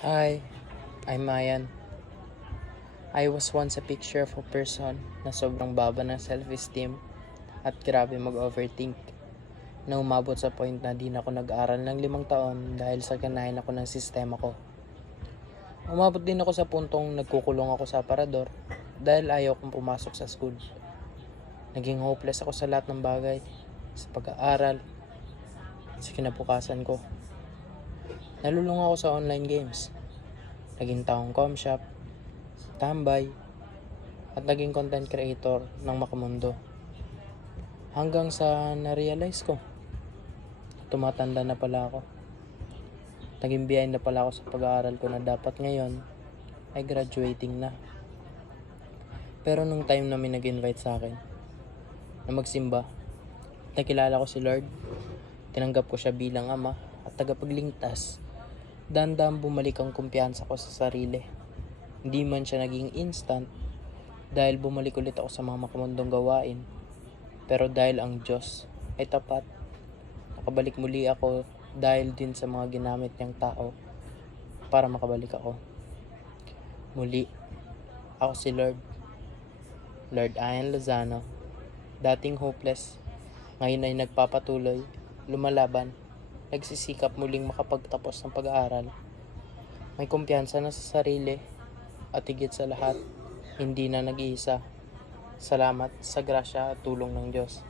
Hi, I'm Mayan. I was once a picture of a person na sobrang baba ng self-esteem at grabe mag-overthink na umabot sa point na di na ako nag-aral ng 5 taon dahil sa ganahin ako ng sistema ko. Umabot din ako sa puntong nagkukulong ako sa aparador dahil ayaw kong pumasok sa school. Naging hopeless ako sa lahat ng bagay, sa pag-aaral, sa kinabukasan ko. Nalulung ako sa online games. Naging taong comshop, tambay, at naging content creator ng Makamundo. Hanggang sa na-realize ko, tumatanda na pala ako. Naging behind na pala ako sa pag-aaral ko na dapat ngayon ay graduating na. Pero nung time na may nag-invite sa akin na magsimba, nakilala ko si Lord, tinanggap ko siya bilang ama at tagapagligtas. Dahan-dahan bumalik ang kumpiyansa ko sa sarili. Hindi man siya naging instant dahil bumalik ulit ako sa mga makamundong gawain. Pero dahil ang Diyos ay tapat, nakabalik muli ako dahil din sa mga ginamit niyang tao para makabalik ako. Muli, ako si Lord Ian Lozano, dating hopeless, ngayon ay nagpapatuloy, lumalaban, nagsisikap muling makapagtapos ng pag-aaral. May kumpiyansa na sa sarili at higit sa lahat, hindi na nag-iisa. Salamat sa grasya at tulong ng Diyos.